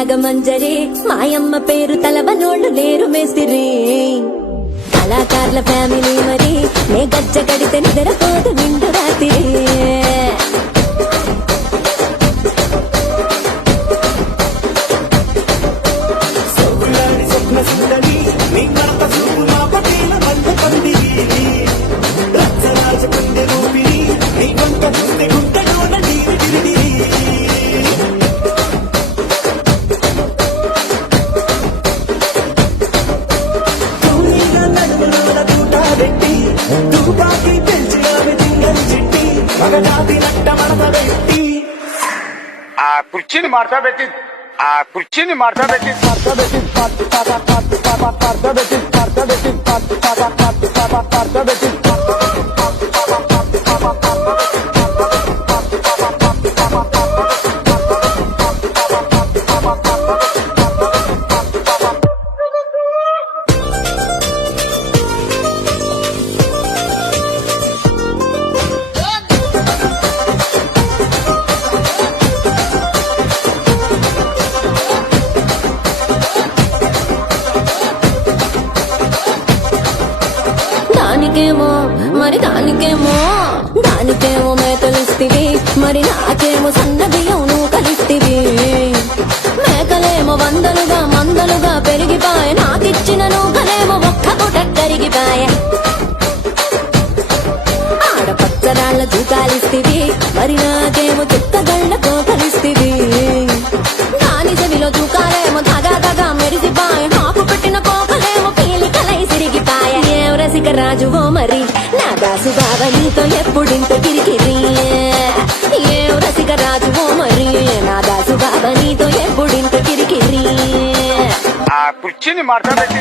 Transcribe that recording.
రాగమంజరి మాయమ్మ పేరు తలవనోళ్ళు లేరు మేస్తిరి కళాకారుల ఫ్యామిలీ మరి నే గజ్జ కడితే నిద్రపోదు నిండు రాత్రి కుర్చీని మార్చా పెట్టి కుర్చీని మార్చా పెట్టి దానికేమో మేకలిస్తివి మరి నాకేమో సన్న బియ్యం నువ్వు కలిస్తివి మేకలేమో మందలుగా పెరిగిపాయ నాకిచ్చిన నూకలేమో ఒక్క పూట కరిగిపాయ ఆడపచ్చరాళ్ల తూకాలిస్తివి మరి నాకేమో చుక్కగళ్ళ కోకలిస్తివి దాని చెవిలో తూకాలేమో దగా మెరిసిపాయ నాకు పెట్టిన కోకలేమో పీలికలై సిరిగిపాయ ఏం రసిక రాజువో మరి నా దాసు బాబా నీతో ఎప్పుడింత కిరికిరి ఏం రసిక రాజువో మరి నా దాసు బాబా నీతో ఎప్పుడింత కిరికిరి కుర్చీని మార్చా పెట్టి